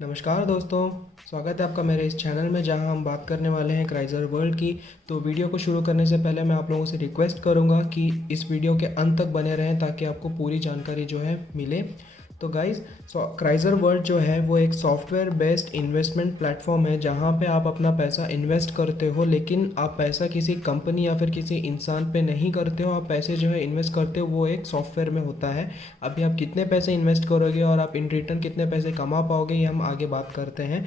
नमस्कार दोस्तों, स्वागत है आपका मेरे इस चैनल में जहां हम बात करने वाले हैं क्राइज़र वर्ल्ड की। तो वीडियो को शुरू करने से पहले मैं आप लोगों से रिक्वेस्ट करूंगा कि इस वीडियो के अंत तक बने रहें ताकि आपको पूरी जानकारी जो है मिले। तो गाइज़, क्राइज़र वर्ल्ड जो है वो एक सॉफ्टवेयर बेस्ड इन्वेस्टमेंट प्लेटफॉर्म है जहां पे आप अपना पैसा इन्वेस्ट करते हो, लेकिन आप पैसा किसी कंपनी या फिर किसी इंसान पे नहीं करते हो। आप पैसे जो है इन्वेस्ट करते हो वो एक सॉफ्टवेयर में होता है। अभी आप कितने पैसे इन्वेस्ट करोगे और आप इन रिटर्न कितने पैसे कमा पाओगे ये हम आगे बात करते हैं।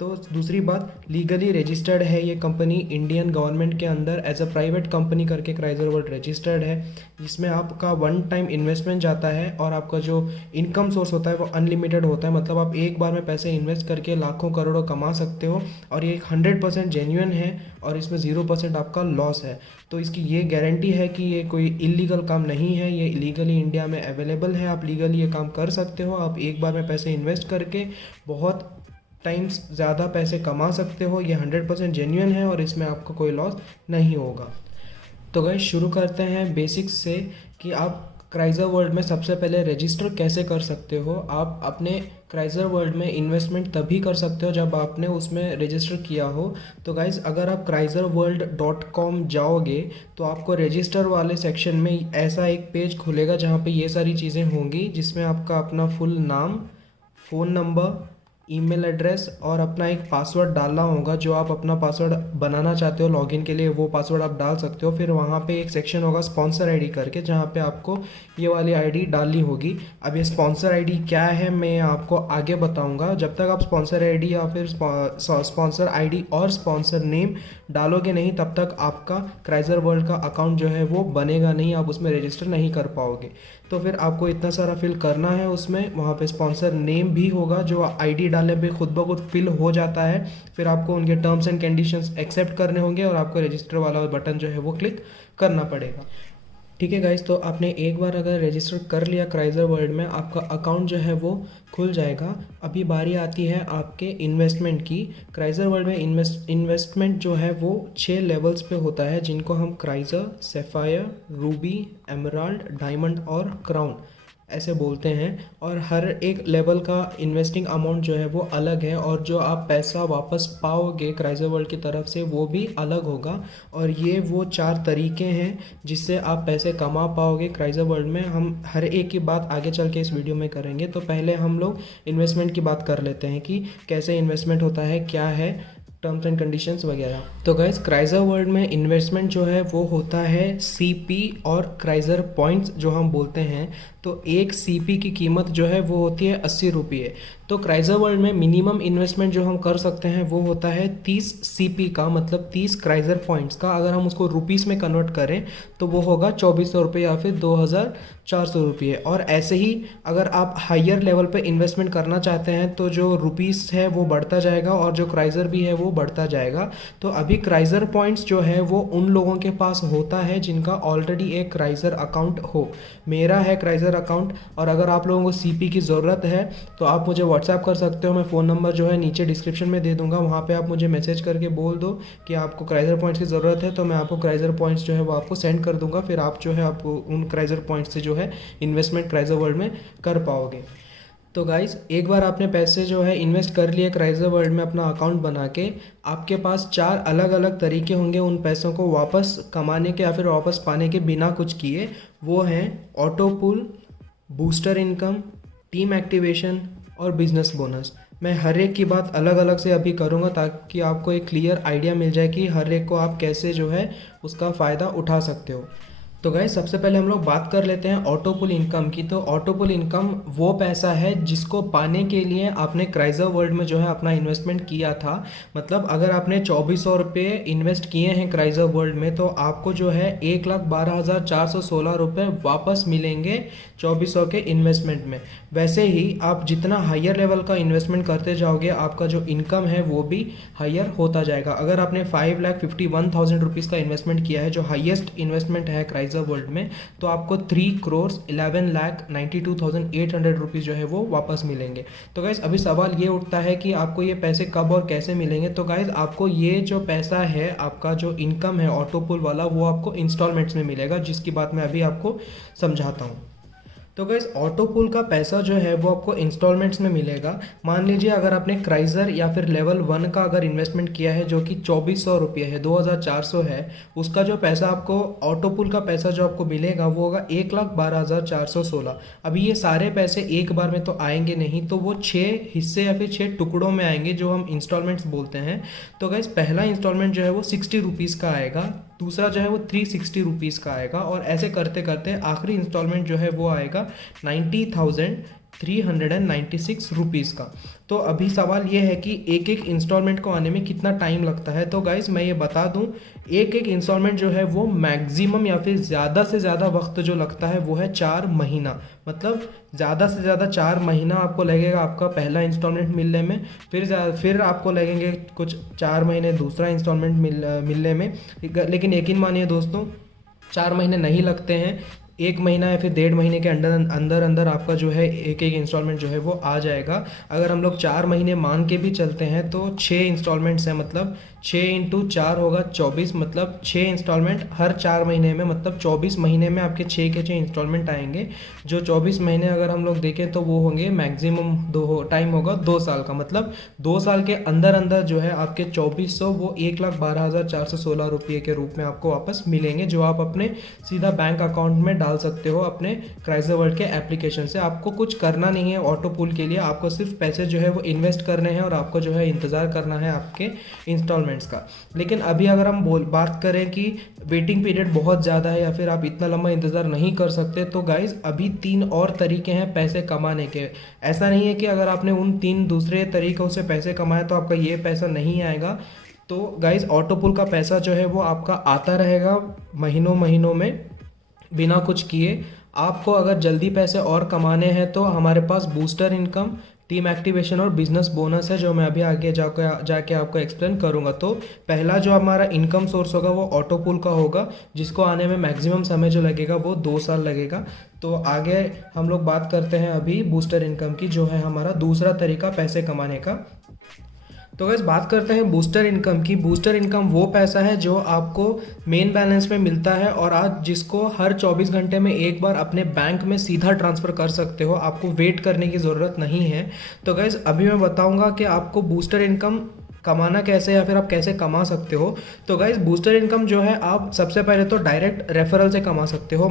तो दूसरी बात, लीगली रजिस्टर्ड है ये कंपनी इंडियन गवर्नमेंट के अंदर एज अ प्राइवेट कंपनी करके क्राइज़र वर्ल्ड रजिस्टर्ड है, जिसमें आपका वन टाइम इन्वेस्टमेंट जाता है और आपका जो इनकम सोर्स होता है वो अनलिमिटेड होता है। मतलब आप एक बार में पैसे इन्वेस्ट करके लाखों करोड़ों कमा सकते हो और ये 100% जेन्युइन है और इसमें 0% आपका लॉस है। तो इसकी ये गारंटी है कि ये कोई इलीगल काम नहीं है, ये लीगली इंडिया में अवेलेबल है। आप लीगली ये काम कर सकते हो। आप एक बार में पैसे इन्वेस्ट करके बहुत टाइम्स ज़्यादा पैसे कमा सकते हो। ये 100% जेन्युइन है और इसमें आपको कोई लॉस नहीं होगा। तो गाइस, शुरू करते हैं बेसिक्स से कि आप क्राइज़र वर्ल्ड में सबसे पहले रजिस्टर कैसे कर सकते हो। आप अपने क्राइज़र वर्ल्ड में इन्वेस्टमेंट तभी कर सकते हो जब आपने उसमें रजिस्टर किया हो। तो गाइज़, अगर आप crizerworld.com जाओगे तो आपको रजिस्टर वाले सेक्शन में ऐसा एक पेज खुलेगा जहाँ पे ये सारी चीज़ें होंगी, जिसमें आपका अपना फुल नाम, फ़ोन नंबर, ईमेल एड्रेस और अपना एक पासवर्ड डालना होगा। जो आप अपना पासवर्ड बनाना चाहते हो लॉगिन के लिए वो पासवर्ड आप डाल सकते हो। फिर वहाँ पे एक सेक्शन होगा स्पॉन्सर आईडी करके, जहाँ पे आपको ये वाली आईडी डालनी होगी। अब ये स्पॉन्सर आईडी क्या है मैं आपको आगे बताऊंगा। जब तक आप स्पॉन्सर आईडी या फिर स्पॉन्सर आईडी और स्पॉन्सर नेम डालोगे नहीं तब तक आपका क्राइज़र वर्ल्ड का अकाउंट जो है वो बनेगा नहीं, आप उसमें रजिस्टर नहीं कर पाओगे। तो फिर आपको इतना सारा फिल करना है उसमें। वहाँ पे स्पॉन्सर नेम भी होगा जो आईडी डालने पे खुद ब खुद फिल हो जाता है। फिर आपको उनके टर्म्स एंड कंडीशंस एक्सेप्ट करने होंगे और आपको रजिस्टर वाला बटन जो है वो क्लिक करना पड़ेगा। ठीक है गाइस, तो आपने एक बार अगर रजिस्टर कर लिया क्राइज़र वर्ल्ड में, आपका अकाउंट जो है वो खुल जाएगा। अभी बारी आती है आपके इन्वेस्टमेंट की। क्राइज़र वर्ल्ड में इन्वेस्टमेंट जो है वो 6 लेवल्स पे होता है, जिनको हम क्राइज़र, सैफायर, रूबी, एमराल्ड, डायमंड और क्राउन ऐसे बोलते हैं। और हर एक लेवल का इन्वेस्टिंग अमाउंट जो है वो अलग है और जो आप पैसा वापस पाओगे क्राइज़र वर्ल्ड की तरफ से वो भी अलग होगा। और ये वो 4 तरीके हैं जिससे आप पैसे कमा पाओगे क्राइज़र वर्ल्ड में। हम हर एक की बात आगे चल के इस वीडियो में करेंगे। तो पहले हम लोग इन्वेस्टमेंट की बात कर लेते हैं कि कैसे इन्वेस्टमेंट होता है, क्या है टर्म्स एंड कंडीशंस वगैरह। तो गाइस, क्राइज़र वर्ल्ड में इन्वेस्टमेंट जो है वो होता है सीपी और क्राइज़र पॉइंट्स जो हम बोलते हैं। तो एक सीपी की कीमत जो है वो होती है 80 रुपये। तो क्राइज़र वर्ल्ड में मिनिमम इन्वेस्टमेंट जो हम कर सकते हैं वो होता है 30 सीपी का, मतलब 30 क्राइज़र पॉइंट्स का। अगर हम उसको रुपीस में कन्वर्ट करें तो वो होगा 2400 रुपये या फिर 2400 रुपये। और ऐसे ही अगर आप हायर लेवल पे इन्वेस्टमेंट करना चाहते हैं तो जो रुपीस है वो बढ़ता जाएगा और जो क्राइज़र भी है वो बढ़ता जाएगा। तो अभी क्राइज़र पॉइंट्स जो है वो उन लोगों के पास होता है जिनका ऑलरेडी एक क्राइज़र अकाउंट हो। मेरा है क्राइज़र अकाउंट। और अगर आप लोगों को सीपी की ज़रूरत है तो आप मुझे व्हाट्सएप कर सकते हो। मैं फ़ोन नंबर जो है नीचे डिस्क्रिप्शन में दे दूंगा, वहाँ पे आप मुझे मैसेज करके बोल दो कि आपको क्राइज़र पॉइंट्स की ज़रूरत है, तो मैं आपको क्राइज़र पॉइंट्स जो है वो आपको सेंड कर दूंगा। फिर आप जो है आपको उन क्राइज़र पॉइंट्स से जो है इन्वेस्टमेंट क्राइज़र वर्ल्ड में कर पाओगे। तो गाइस, एक बार आपने पैसे जो है इन्वेस्ट कर लिए क्राइज़र वर्ल्ड में अपना अकाउंट बना के, आपके पास 4 अलग अलग तरीके होंगे उन पैसों को वापस कमाने के या फिर वापस पाने के बिना कुछ किए। वो हैं ऑटो पुल, बूस्टर इनकम, टीम एक्टिवेशन और बिजनेस बोनस। मैं हर एक की बात अलग अलग से अभी करूँगा ताकि आपको एक क्लियर आइडिया मिल जाए कि हर एक को आप कैसे जो है उसका फ़ायदा उठा सकते हो। तो गाइस, सबसे पहले हम लोग बात कर लेते हैं ऑटो पुल इनकम की। तो ऑटो पुल इनकम वो पैसा है जिसको पाने के लिए आपने क्राइज़र वर्ल्ड में जो है अपना इन्वेस्टमेंट किया था। मतलब अगर आपने 2400 रुपये इन्वेस्ट किए हैं क्राइज़र वर्ल्ड में तो आपको जो है 1,12,416 रुपये वापस मिलेंगे 2400 के इन्वेस्टमेंट में। वैसे ही आप जितना हायर लेवल का इन्वेस्टमेंट करते जाओगे आपका जो इनकम है वो भी हायर होता जाएगा। अगर आपने 5,51,000 रुपीज़ का इन्वेस्टमेंट किया है, जो हाईएस्ट इन्वेस्टमेंट है क्राइज़र वर्ल्ड में, तो आपको 3,11,92,800 रुपीज़ जो है वो वापस मिलेंगे। तो गाइज, अभी सवाल ये उठता है कि आपको ये पैसे कब और कैसे मिलेंगे। तो गाइज, आपको ये जो पैसा है, आपका जो इनकम है ऑटो पुल वाला, वो आपको इंस्टॉलमेंट्स में मिलेगा, जिसकी बात मैं अभी आपको समझाता हूँ। तो गाइस ऑटो पुल का पैसा जो है वो आपको इंस्टॉलमेंट्स में मिलेगा। मान लीजिए अगर आपने क्राइज़र या फिर लेवल 1 का अगर इन्वेस्टमेंट किया है जो कि 2400 रुपये है, 2400 है, उसका जो पैसा आपको ऑटो पुल का पैसा जो आपको मिलेगा वो होगा 1,12,416। अभी ये सारे पैसे एक बार में तो आएंगे नहीं, तो वो 6 हिस्से या फिर 6 टुकड़ों में आएंगे जो हम इंस्टॉलमेंट्स बोलते हैं। तो गाइस पहला इंस्टॉलमेंट जो है वो 60 रुपीज़ का आएगा, दूसरा जो है वो 360 रुपीज़ का आएगा, और ऐसे करते करते आखिरी इंस्टॉलमेंट जो है वो आएगा 90,396 रुपीज़ का। तो अभी सवाल ये है कि एक एक इंस्टॉलमेंट को आने में कितना टाइम लगता है। तो गाइस मैं ये बता दूं, एक एक इंस्टॉलमेंट जो है वो मैक्सिमम या फिर ज़्यादा से ज़्यादा वक्त जो लगता है वो है 4 महीना। मतलब ज़्यादा से ज़्यादा 4 महीना आपको लगेगा आपका पहला इंस्टॉलमेंट मिलने में, फिर आपको लगेंगे कुछ 4 महीने दूसरा इंस्टॉलमेंट मिलने में। लेकिन यकीन मानिए दोस्तों, 4 महीने नहीं लगते हैं, 1 महीना या फिर 1.5 महीने के अंदर अंदर आपका जो है एक एक इंस्टॉलमेंट जो है वो आ जाएगा। अगर हम लोग 4 महीने मान के भी चलते हैं तो 6 इंस्टॉलमेंट्स हैं, मतलब 6 इंटू 4 होगा 24, मतलब 6 इंस्टॉलमेंट हर 4 महीने में, मतलब 24 महीने में आपके 6 के 6 इंस्टॉलमेंट आएंगे। जो 24 महीने अगर हम लोग देखें तो वो होंगे मैक्सिमम टाइम होगा 2 साल का, मतलब 2 साल के अंदर अंदर जो है आपके 2400 वो 1,12,416 रुपये के रूप में आपको वापस मिलेंगे, जो आप अपने सीधा बैंक अकाउंट में डाल सकते हो अपने क्राइज़र वर्ल्ड के एप्लीकेशन से। आपको कुछ करना नहीं है ऑटो पुल के लिए, आपको सिर्फ पैसे जो है वो इन्वेस्ट करने हैं और आपको जो है इंतज़ार करना है आपके इंस्टॉलमेंट्स का। लेकिन अभी अगर हम बात करें कि वेटिंग पीरियड बहुत ज़्यादा है या फिर आप इतना लंबा इंतज़ार नहीं कर सकते, तो गाइज अभी 3 और तरीके हैं पैसे कमाने के। ऐसा नहीं है कि अगर आपने उन 3 दूसरे तरीक़ों से पैसे कमाए तो आपका ये पैसा नहीं आएगा। तो गाइज ऑटो पुल का पैसा जो है वो आपका आता रहेगा महीनों महीनों में बिना कुछ किए। आपको अगर जल्दी पैसे और कमाने हैं तो हमारे पास बूस्टर इनकम, टीम एक्टिवेशन और बिजनेस बोनस है, जो मैं अभी आगे जाके आपको एक्सप्लेन करूंगा। तो पहला जो हमारा इनकम सोर्स होगा वो ऑटो पुल का होगा, जिसको आने में मैक्सिमम समय जो लगेगा वो 2 साल लगेगा। तो आगे हम लोग बात करते हैं अभी बूस्टर इनकम की, जो है हमारा दूसरा तरीका पैसे कमाने का। तो गाइस बात करते हैं बूस्टर इनकम की। बूस्टर इनकम वो पैसा है जो आपको मेन बैलेंस में मिलता है और आज जिसको हर 24 घंटे में एक बार अपने बैंक में सीधा ट्रांसफ़र कर सकते हो, आपको वेट करने की ज़रूरत नहीं है। तो गाइस अभी मैं बताऊंगा कि आपको बूस्टर इनकम कमाना कैसे या फिर आप कैसे कमा सकते हो। तो गाइस बूस्टर इनकम जो है आप सबसे पहले तो डायरेक्ट रेफरल से कमा सकते हो।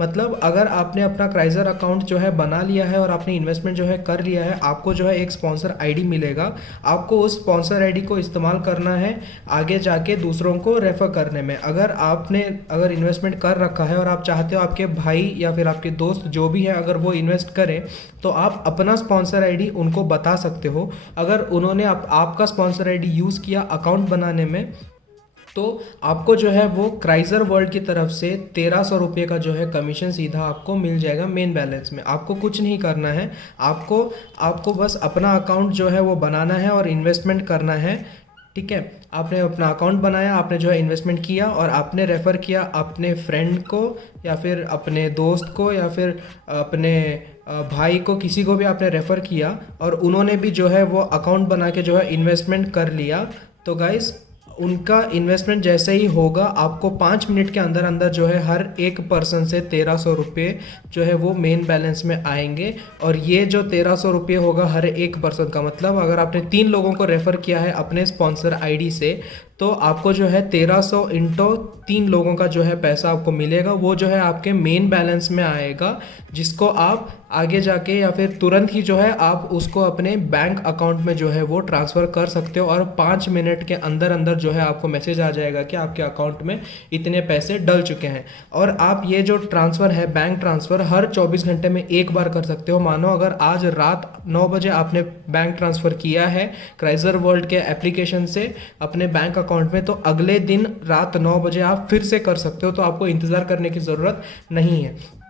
मतलब अगर आपने अपना क्राइज़र अकाउंट जो है बना लिया है और आपने इन्वेस्टमेंट जो है कर लिया है, आपको जो है एक स्पॉन्सर आईडी मिलेगा। आपको उस स्पॉन्सर आईडी को इस्तेमाल करना है आगे जाके दूसरों को रेफ़र करने में। अगर इन्वेस्टमेंट कर रखा है और आप चाहते हो आपके भाई या फिर आपके दोस्त जो भी है अगर वो इन्वेस्ट करें, तो आप अपना स्पॉन्सर आईडी उनको बता सकते हो। अगर उन्होंने आपका स्पॉन्सर आईडी यूज़ किया अकाउंट बनाने में, तो आपको जो है वो क्राइज़र वर्ल्ड की तरफ से 1300 रुपये का जो है कमीशन सीधा आपको मिल जाएगा मेन बैलेंस में। आपको कुछ नहीं करना है, आपको बस अपना अकाउंट जो है वो बनाना है और इन्वेस्टमेंट करना है। ठीक है, आपने अपना अकाउंट बनाया, आपने जो है इन्वेस्टमेंट किया और आपने रेफ़र किया अपने फ्रेंड को या फिर अपने दोस्त को या फिर अपने भाई को, किसी को भी आपने रेफ़र किया और उन्होंने भी जो है वो अकाउंट बना के जो है इन्वेस्टमेंट कर लिया। तो गाइस उनका इन्वेस्टमेंट जैसे ही होगा आपको 5 मिनट के अंदर अंदर जो है हर एक पर्सन से 1300 रुपये जो है वो मेन बैलेंस में आएंगे। और ये जो 1300 रुपये होगा हर एक पर्सन का, मतलब अगर आपने 3 लोगों को रेफ़र किया है अपने स्पॉन्सर आईडी से, तो आपको जो है 1300 इंटू 3 लोगों का जो है पैसा आपको मिलेगा। वो जो है आपके मेन बैलेंस में आएगा, जिसको आप आगे जाके या फिर तुरंत ही जो है आप उसको अपने बैंक अकाउंट में जो है वो ट्रांसफ़र कर सकते हो। और 5 मिनट के अंदर अंदर जो है आपको मैसेज आ जाएगा कि आपके अकाउंट में इतने पैसे डल चुके हैं। और आप ये जो ट्रांसफ़र है बैंक ट्रांसफ़र हर 24 घंटे में एक बार कर सकते हो। मानो अगर आज रात 9 बजे आपने बैंक ट्रांसफ़र किया है क्राइज़र वर्ल्ड के एप्लीकेशन से अपने बैंक अकाउंट में, तो अगले दिन रात 9 बजे आप फिर से कर सकते हो। तो आपको इंतज़ार करने की ज़रूरत नहीं है।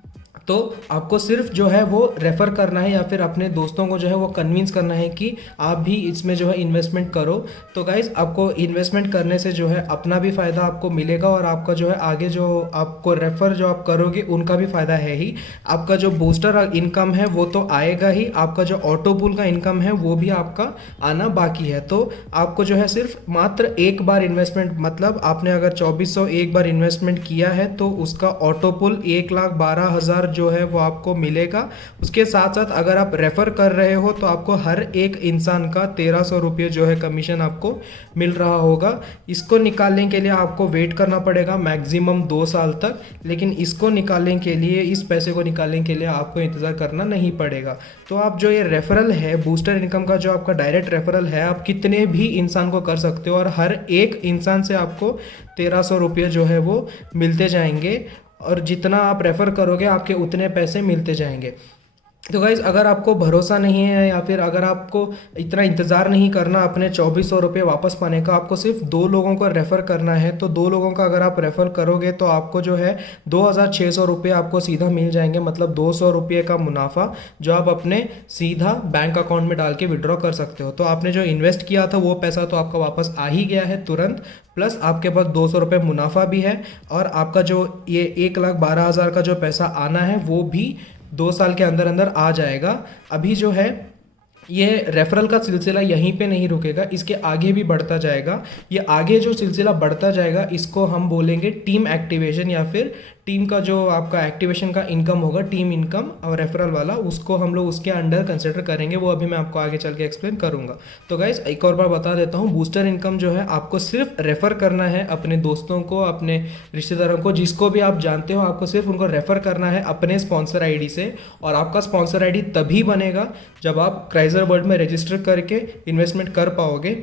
तो आपको सिर्फ जो है वो रेफ़र करना है या फिर अपने दोस्तों को जो है वो कन्विंस करना है कि आप भी इसमें जो है इन्वेस्टमेंट करो। तो गाइज़ आपको इन्वेस्टमेंट करने से जो है अपना भी फ़ायदा आपको मिलेगा और आपका जो है आगे जो आपको रेफ़र जो आप करोगे उनका भी फ़ायदा है ही। आपका जो बूस्टर इनकम है वो तो आएगा ही, आपका जो ऑटो पुल का इनकम है वो भी आपका आना बाकी है। तो आपको जो है सिर्फ मात्र एक बार इन्वेस्टमेंट, मतलब आपने अगर 2400 एक बार इन्वेस्टमेंट किया है तो उसका ऑटो पुल 1,12,000 जो है वो आपको मिलेगा। उसके साथ साथ अगर आप रेफ़र कर रहे हो तो आपको हर एक इंसान का 1300 रुपये जो है कमीशन आपको मिल रहा होगा। इसको निकालने के लिए आपको वेट करना पड़ेगा मैक्सिमम 2 साल तक, लेकिन इसको निकालने के लिए, इस पैसे को निकालने के लिए आपको इंतज़ार करना नहीं पड़ेगा। तो आप जो ये रेफरल है, बूस्टर इनकम का जो आपका डायरेक्ट रेफरल है, आप कितने भी इंसान को कर सकते हो और हर एक इंसान से आपको 1300 रुपये जो है वो मिलते जाएंगे और जितना आप रेफ़र करोगे आपके उतने पैसे मिलते जाएंगे। तो गाइज़, अगर आपको भरोसा नहीं है या फिर अगर आपको इतना इंतज़ार नहीं करना अपने 2400 रुपये वापस पाने का, आपको सिर्फ 2 लोगों को रेफ़र करना है। तो 2 लोगों का अगर आप रेफ़र करोगे तो आपको जो है 2600 रुपये आपको सीधा मिल जाएंगे, मतलब 200 रुपये का मुनाफा जो आप अपने सीधा बैंक अकाउंट में डाल के विड्रॉ कर सकते हो। तो आपने जो इन्वेस्ट किया था वो पैसा तो आपका वापस आ ही गया है तुरंत, प्लस आपके पास 200 रुपये मुनाफा भी है और आपका जो ये 1,12,000 का जो पैसा आना है वो भी 2 साल के अंदर अंदर आ जाएगा। अभी जो है ये रेफरल का सिलसिला यहीं पे नहीं रुकेगा, इसके आगे भी बढ़ता जाएगा। ये आगे जो सिलसिला बढ़ता जाएगा इसको हम बोलेंगे टीम एक्टिवेशन, या फिर टीम का जो आपका एक्टिवेशन का इनकम होगा, टीम इनकम और रेफरल वाला, उसको हम लोग उसके अंडर कंसिडर करेंगे। वो अभी मैं आपको आगे चल के एक्सप्लेन करूंगा। तो गाइस, एक और बार बता देता हूँ, बूस्टर इनकम जो है आपको सिर्फ रेफ़र करना है अपने दोस्तों को, अपने रिश्तेदारों को, जिसको भी आप जानते हो, आपको सिर्फ उनको रेफ़र करना है अपने स्पॉन्सर आईडी से। और आपका स्पॉन्सर आईडी तभी बनेगा जब आप क्राइजर वर्ल्ड में रजिस्टर करके इन्वेस्टमेंट कर पाओगे।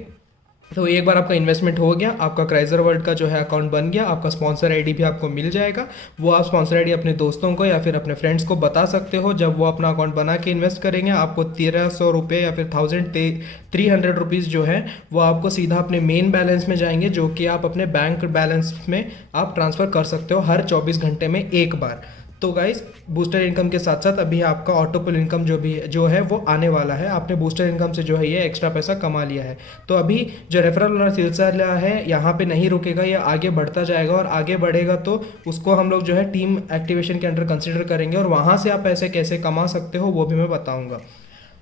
तो एक बार आपका इन्वेस्टमेंट हो गया, आपका क्राइजर वर्ल्ड का जो है अकाउंट बन गया, आपका स्पॉन्सर आईडी भी आपको मिल जाएगा। वो आप स्पॉन्सर आईडी अपने दोस्तों को या फिर अपने फ्रेंड्स को बता सकते हो। जब वो अपना अकाउंट बना के इन्वेस्ट करेंगे, आपको 1300 रुपये या फिर 1300 रुपीज़ जो है वो आपको सीधा अपने मेन बैलेंस में जाएंगे, जो कि आप अपने बैंक बैलेंस में आप ट्रांसफ़र कर सकते हो हर 24 घंटे में एक बार। तो गाइस, बूस्टर इनकम के साथ साथ अभी आपका ऑटोपुल इनकम जो है वो आने वाला है। आपने बूस्टर इनकम से जो है ये एक्स्ट्रा पैसा कमा लिया है। तो अभी जो रेफरल वाला सिलसिला है यहाँ पे नहीं रुकेगा, ये आगे बढ़ता जाएगा और आगे बढ़ेगा तो उसको हम लोग जो है टीम एक्टिवेशन के अंडर कंसिडर करेंगे और वहाँ से आप पैसे कैसे कमा सकते हो वो भी मैं बताऊँगा।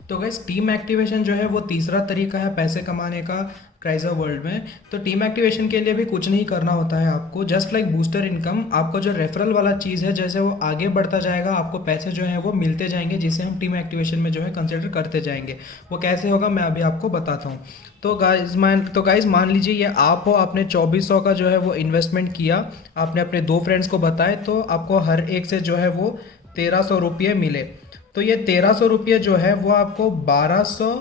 तो गाइस, टीम एक्टिवेशन जो है वो तीसरा तरीका है पैसे कमाने का क्राइजर वर्ल्ड में। तो टीम एक्टिवेशन के लिए भी कुछ नहीं करना होता है आपको, जस्ट लाइक बूस्टर इनकम, आपको जो रेफरल वाला चीज़ है, जैसे वो आगे बढ़ता जाएगा आपको पैसे जो हैं वो मिलते जाएंगे, जिसे हम टीम एक्टिवेशन में जो है कंसिडर करते जाएंगे। वो कैसे होगा मैं अभी आपको बताता हूँ। तो गाइज मान लीजिए ये आप हो, आपने 2400 का जो है वो इन्वेस्टमेंट किया, आपने अपने 2 फ्रेंड्स को बताए, तो आपको हर एक से जो है वो 1300 रुपये मिले। तो ये 1300 रुपये जो है वो आपको 1200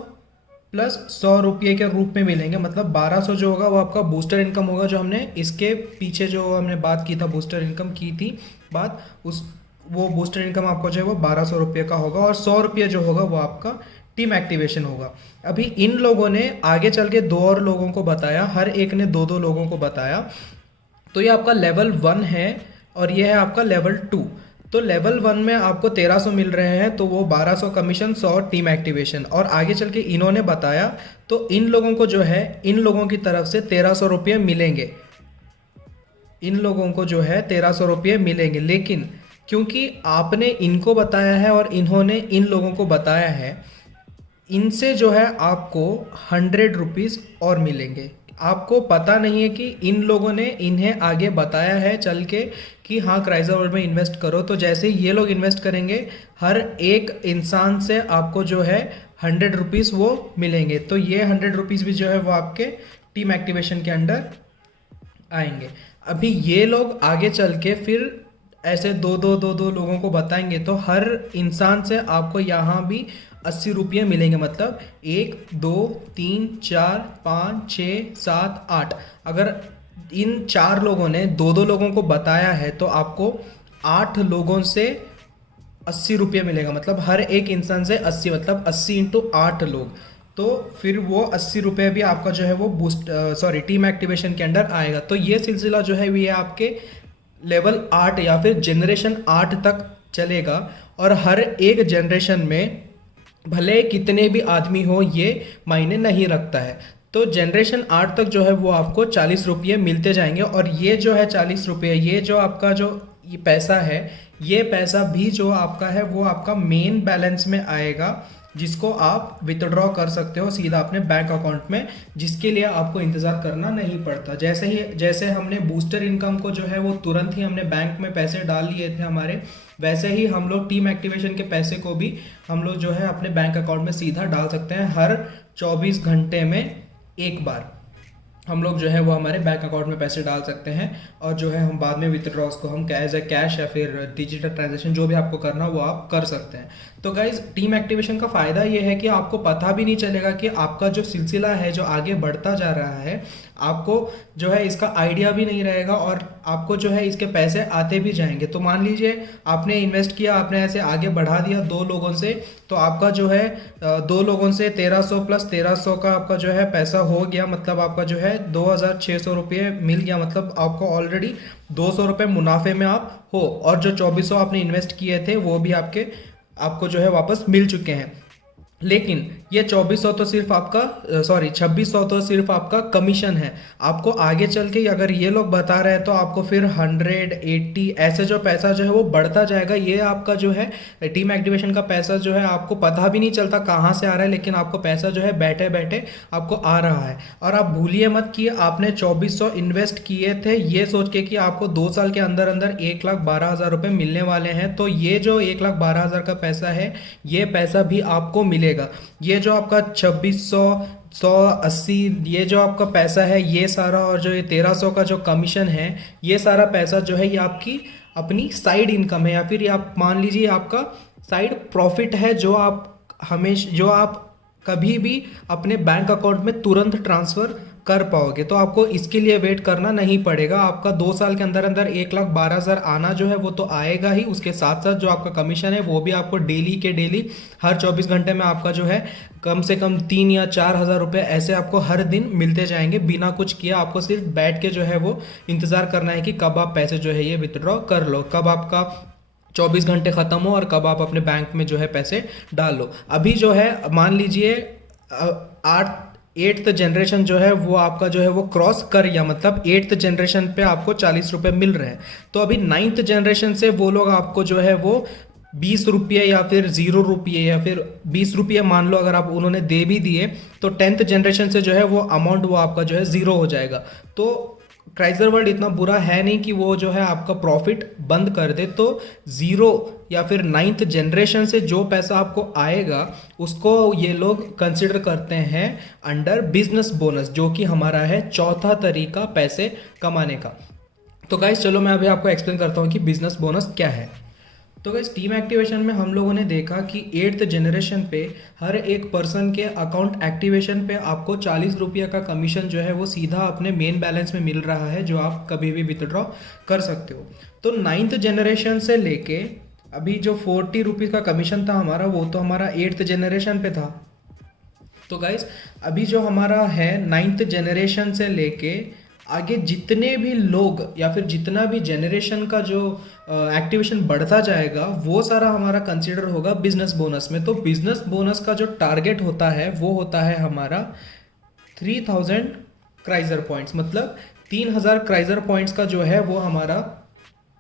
प्लस 100 रुपये के रूप में मिलेंगे। मतलब 1200 जो होगा वो आपका बूस्टर इनकम होगा, जो हमने इसके पीछे जो हमने बात की था, बूस्टर इनकम की थी बात, वो बूस्टर इनकम आपको जो है वो 1200 रुपये का होगा और 100 रुपये जो होगा वो आपका टीम एक्टिवेशन होगा। अभी इन लोगों ने आगे चल के 2 और लोगों को बताया, हर एक ने 2-2 लोगों को बताया। तो ये आपका लेवल 1 है और ये है आपका लेवल 2। तो लेवल 1 में आपको 1300 मिल रहे हैं, तो वो 1200 कमीशन, 100 टीम एक्टिवेशन। और आगे चल के इन्होंने बताया तो इन लोगों को जो है, इन लोगों की तरफ से 1300 रुपये मिलेंगे। इन लोगों को जो है 1300 रुपये मिलेंगे, लेकिन क्योंकि आपने इनको बताया है और इन्होंने इन लोगों को बताया है, इनसे जो है आपको 100 रुपीज़ और मिलेंगे। आपको पता नहीं है कि इन लोगों ने इन्हें आगे बताया है चल के कि हाँ क्राइजर वर्ल्ड में इन्वेस्ट करो। तो जैसे ही ये लोग इन्वेस्ट करेंगे, हर एक इंसान से आपको जो है 100 रुपीज़ वो मिलेंगे। तो ये 100 रुपीज़ भी जो है वो आपके टीम एक्टिवेशन के अंडर आएंगे। अभी ये लोग आगे चल के फिर ऐसे 2-2 लोगों को बताएंगे, तो हर इंसान से आपको यहाँ भी 80 रुपये मिलेंगे। मतलब 1 2 3 4 5 6 7 8, अगर इन 4 लोगों ने 2-2 लोगों को बताया है तो आपको 8 लोगों से 80 रुपये मिलेगा। मतलब हर एक इंसान से 80, मतलब 80 × 8 लोग, तो फिर वो 80 रुपये भी आपका जो है वो टीम एक्टिवेशन के अंडर आएगा। तो ये सिलसिला जो है ये आपके लेवल 8 या फिर जनरेशन 8 तक चलेगा। और हर एक जनरेशन में भले कितने भी आदमी हो ये मायने नहीं रखता है। तो जनरेशन 8 तक जो है वो आपको 40 रुपये मिलते जाएंगे। और ये जो है 40 रुपये, ये जो आपका जो ये पैसा है, ये पैसा भी जो आपका है वो आपका मेन बैलेंस में आएगा, जिसको आप विथड्रॉ कर सकते हो सीधा अपने बैंक अकाउंट में, जिसके लिए आपको इंतज़ार करना नहीं पड़ता। जैसे हमने बूस्टर इनकम को जो है वो तुरंत ही हमने बैंक में पैसे डाल लिए थे हमारे, वैसे ही हम लोग टीम एक्टिवेशन के पैसे को भी हम लोग जो है अपने बैंक अकाउंट में सीधा डाल सकते हैं। हर 24 घंटे में एक बार हम लोग जो है वो हमारे बैंक अकाउंट में पैसे डाल सकते हैं, और जो है हम बाद में विथड्रॉ को हम एज ए कैश या फिर डिजिटल ट्रांजेक्शन जो भी आपको करना वो आप कर सकते हैं। तो गाइज टीम एक्टिवेशन का फ़ायदा ये है कि आपको पता भी नहीं चलेगा कि आपका जो सिलसिला है जो आगे बढ़ता जा रहा है, आपको जो है इसका आइडिया भी नहीं रहेगा, और आपको जो है इसके पैसे आते भी जाएंगे। तो मान लीजिए आपने इन्वेस्ट किया, आपने ऐसे आगे बढ़ा दिया 2 लोगों से, तो आपका जो है 2 लोगों से 1300 प्लस 1300 का आपका जो है पैसा हो गया, मतलब आपका जो है 2600 रुपये मिल गया। मतलब आपको ऑलरेडी 200 रुपये मुनाफे में आप हो, और जो 2400 आपने इन्वेस्ट किए थे वो भी आपको जो है वापस मिल चुके हैं। लेकिन ये 2400 तो सिर्फ आपका 2600 तो सिर्फ आपका कमीशन है। आपको आगे चल के अगर ये लोग बता रहे हैं तो आपको फिर 180 ऐसे जो पैसा जो है वो बढ़ता जाएगा। ये आपका जो है टीम एक्टिवेशन का पैसा जो है आपको पता भी नहीं चलता कहाँ से आ रहा है, लेकिन आपको पैसा जो है बैठे बैठे आपको आ रहा है। और आप भूलिए मत कि आपने 2400 इन्वेस्ट किए थे ये सोच के कि आपको 2 साल के अंदर अंदर 1,12,000 रुपये मिलने वाले हैं। तो ये जो 1,12,000 का पैसा है ये पैसा भी आपको मिलेगा। ये जो आपका 2600 180 ये जो आपका पैसा है ये सारा, और जो ये 1300 का जो कमीशन है ये सारा पैसा जो है ये आपकी अपनी साइड इनकम है, या फिर ये आप मान लीजिए आपका साइड प्रॉफिट है जो आप कभी भी अपने बैंक अकाउंट में तुरंत ट्रांसफ़र कर पाओगे। तो आपको इसके लिए वेट करना नहीं पड़ेगा। आपका 2 साल के अंदर अंदर 1,12,000 आना जो है वो तो आएगा ही, उसके साथ साथ जो आपका कमीशन है वो भी आपको डेली के डेली हर 24 घंटे में आपका जो है कम से कम 3 या 4,000 रुपये ऐसे आपको हर दिन मिलते जाएंगे बिना कुछ किया। आपको सिर्फ बैठ के जो है वो इंतज़ार करना है कि कब आप पैसे जो है ये विथड्रॉ कर लो, कब आपका 24 घंटे ख़त्म हो और कब आप अपने बैंक में जो है पैसे डाल लो। अभी जो है मान लीजिए 8th जनरेशन जो है वो आपका जो है वो क्रॉस कर गया, मतलब 8th जनरेशन पे आपको 40 रुपये मिल रहे हैं। तो अभी 9th जनरेशन से वो लोग आपको जो है वो 20 रुपये या फिर 0 रुपये या फिर 20 रुपये मान लो अगर आप उन्होंने दे भी दिए, तो 10th जनरेशन से जो है वो अमाउंट वो आपका जो है 0 हो जाएगा। तो क्राइजर वर्ल्ड इतना बुरा है नहीं कि वो जो है आपका प्रॉफिट बंद कर दे। तो 0 या फिर 9th जनरेशन से जो पैसा आपको आएगा उसको ये लोग कंसिडर करते हैं अंडर बिजनेस बोनस, जो कि हमारा है चौथा तरीका पैसे कमाने का। तो गाइस चलो मैं अभी आपको एक्सप्लेन करता हूँ कि बिजनेस बोनस क्या है। तो गाइस टीम एक्टिवेशन में हम लोगों ने देखा कि 8th जनरेशन पे हर एक पर्सन के अकाउंट एक्टिवेशन पे आपको 40 रुपये का कमीशन जो है वो सीधा अपने मेन बैलेंस में मिल रहा है, जो आप कभी भी विथड्रॉ कर सकते हो। तो 9th जनरेशन से लेके अभी जो 40 रुपीज़ का कमीशन था हमारा, वो तो हमारा 8th जनरेशन पे था। तो गाइस अभी जो हमारा है 9th जनरेशन से लेके आगे जितने भी लोग या फिर जितना भी जनरेशन का जो एक्टिवेशन बढ़ता जाएगा वो सारा हमारा कंसीडर होगा बिजनेस बोनस में। तो बिजनेस बोनस का जो टारगेट होता है वो होता है हमारा 3000 क्राइजर पॉइंट्स, मतलब 3000 क्राइजर पॉइंट्स का जो है वो हमारा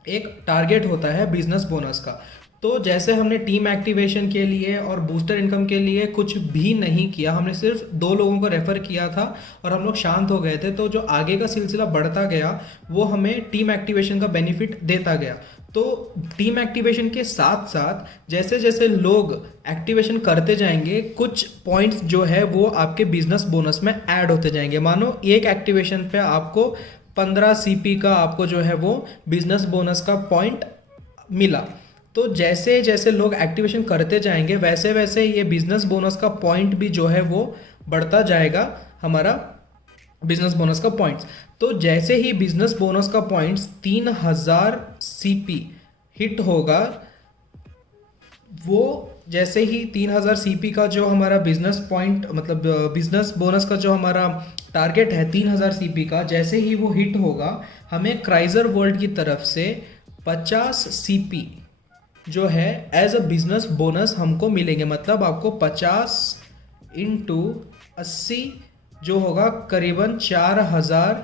एक टारगेट होता है बिजनेस बोनस का। तो जैसे हमने टीम एक्टिवेशन के लिए और बूस्टर इनकम के लिए कुछ भी नहीं किया, हमने सिर्फ 2 लोगों को रेफ़र किया था और हम लोग शांत हो गए थे। तो जो आगे का सिलसिला बढ़ता गया वो हमें टीम एक्टिवेशन का बेनिफिट देता गया। तो टीम एक्टिवेशन के साथ साथ जैसे जैसे लोग एक्टिवेशन करते जाएंगे कुछ पॉइंट्स जो है वो आपके बिजनेस बोनस में ऐड होते जाएंगे। मानो एक एक्टिवेशन पे आपको 15 CP का आपको जो है वो बिजनेस बोनस का पॉइंट मिला। तो जैसे जैसे लोग एक्टिवेशन करते जाएंगे वैसे वैसे ये बिजनेस बोनस का पॉइंट भी जो है वो बढ़ता जाएगा, हमारा बिजनेस बोनस का पॉइंट्स। तो जैसे ही बिजनेस बोनस का पॉइंट्स 3000 CP हिट होगा, वो जैसे ही 3000 CP का जो हमारा बिजनेस पॉइंट मतलब बिजनेस बोनस का जो हमारा टारगेट है 3000 CP का, जैसे ही वो हिट होगा हमें क्राइजर वर्ल्ड की तरफ से 50 CP जो है एज अ बिजनेस बोनस हमको मिलेंगे। मतलब आपको 50 × 80 जो होगा करीबन 4000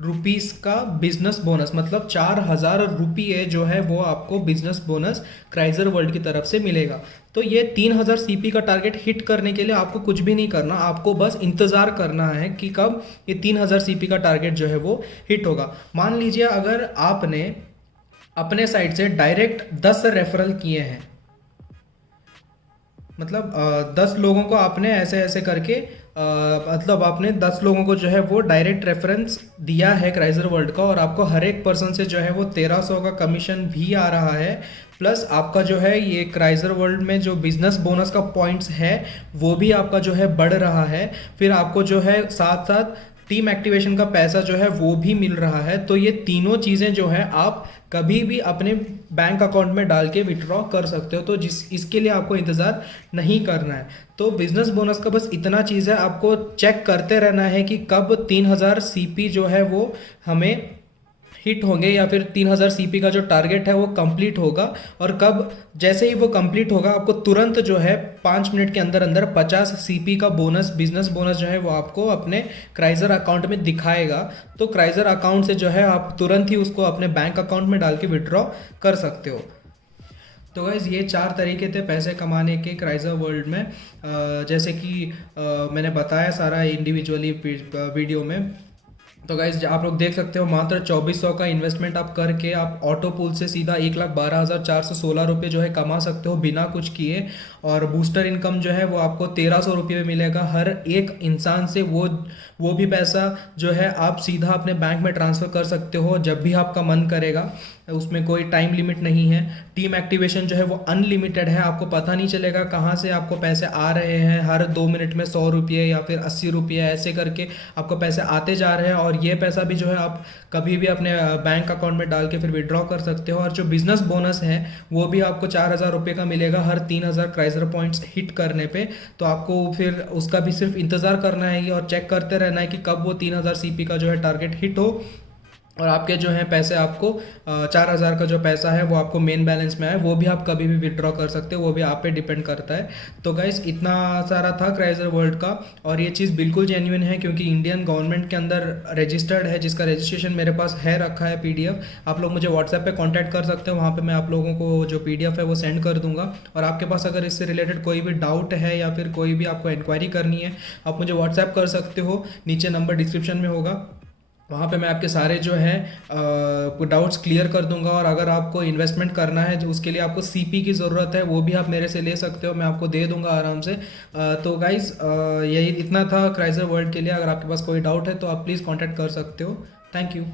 रुपीज़ का बिजनेस बोनस, मतलब 4000 रुपये जो है वो आपको बिजनेस बोनस क्राइजर वर्ल्ड की तरफ से मिलेगा। तो ये 3000 CP का टारगेट हिट करने के लिए आपको कुछ भी नहीं करना, आपको बस इंतज़ार करना है कि कब ये 3000 CP का टारगेट जो है वो हिट होगा। मान लीजिए अगर आपने अपने साइड से डायरेक्ट 10 रेफरल किए हैं। मतलब 10 लोगों को आपने ऐसे ऐसे करके मतलब आपने 10 लोगों को जो है वो डायरेक्ट रेफरेंस दिया है क्राइजर वर्ल्ड का, और आपको हर एक पर्सन से जो है वो 1300 का कमीशन भी आ रहा है। प्लस आपका जो है ये क्राइजर वर्ल्ड में जो बिजनेस बोनस का पॉइंट्स है वो भी आपका जो है बढ़ रहा है। फिर आपको जो है साथ साथ टीम एक्टिवेशन का पैसा जो है वो भी मिल रहा है। तो ये तीनों चीज़ें जो है आप कभी भी अपने बैंक अकाउंट में डाल के विड्रॉ कर सकते हो। तो इसके लिए आपको इंतज़ार नहीं करना है। तो बिजनेस बोनस का बस इतना चीज़ है, आपको चेक करते रहना है कि कब 3000 सीपी जो है वो हमें हिट होंगे, या फिर 3000 सीपी का जो टारगेट है वो कंप्लीट होगा। और कब जैसे ही वो कंप्लीट होगा आपको तुरंत जो है 5 मिनट के अंदर अंदर 50 सीपी का बोनस, बिजनेस बोनस जो है वो आपको अपने क्राइजर अकाउंट में दिखाएगा। तो क्राइजर अकाउंट से जो है आप तुरंत ही उसको अपने बैंक अकाउंट में डाल के विड्रॉ कर सकते हो। तो गाइज़ ये 4 तरीके थे पैसे कमाने के क्राइजर वर्ल्ड में। जैसे कि मैंने बताया सारा इंडिविजुअली वीडियो में। तो गाइज आप लोग देख सकते हो मात्र 2400 का इन्वेस्टमेंट आप करके आप ऑटो पूल से सीधा 1,12,416 रुपये जो है कमा सकते हो बिना कुछ किए। और बूस्टर इनकम जो है वो आपको 1300 रुपये में मिलेगा हर एक इंसान से। वो भी पैसा जो है आप सीधा अपने बैंक में ट्रांसफ़र कर सकते हो जब भी आपका मन करेगा, उसमें कोई टाइम लिमिट नहीं है। टीम एक्टिवेशन जो है वो अनलिमिटेड है, आपको पता नहीं चलेगा कहाँ से आपको पैसे आ रहे हैं। हर 2 मिनट में 100 रुपये या फिर 80 रुपये ऐसे करके आपको पैसे आते जा रहे हैं। और ये पैसा भी जो है आप कभी भी अपने बैंक अकाउंट में डाल के फिर विड्रॉ कर सकते हो। और जो बिजनेस बोनस है वो भी आपको 4000 रुपये का मिलेगा हर 3000 क्राइजर पॉइंट्स हिट करने पे। तो आपको फिर उसका भी सिर्फ इंतज़ार करना है और चेक करते रहना है कि कब वो 3000 सीपी का जो है टारगेट हिट हो, और आपके जो है पैसे आपको 4000 का जो पैसा है वो आपको मेन बैलेंस में आए। वो भी आप कभी भी विड्रॉ कर सकते हो, वो भी आप पे डिपेंड करता है। तो गाइस इतना सारा था क्राइजर वर्ल्ड का, और ये चीज़ बिल्कुल जेन्युइन है क्योंकि इंडियन गवर्नमेंट के अंदर रजिस्टर्ड है, जिसका रजिस्ट्रेशन मेरे पास है रखा है PDF। आप लोग मुझे व्हाट्सएप पे कांटेक्ट कर सकते हो, वहाँ पे मैं आप लोगों को जो PDF है वो सेंड कर दूंगा। और आपके पास अगर इससे रिलेटेड कोई भी डाउट है या फिर कोई भी आपको इंक्वायरी करनी है, आप मुझे व्हाट्सएप कर सकते हो। नीचे नंबर डिस्क्रिप्शन में होगा, वहाँ पे मैं आपके सारे जो है डाउट्स क्लियर कर दूंगा। और अगर आपको इन्वेस्टमेंट करना है जो उसके लिए आपको CP की ज़रूरत है वो भी आप मेरे से ले सकते हो, मैं आपको दे दूंगा आराम से। तो गाइज़ यही इतना था क्राइजर वर्ल्ड के लिए। अगर आपके पास कोई डाउट है तो आप प्लीज़ कांटेक्ट कर सकते हो। Thank you.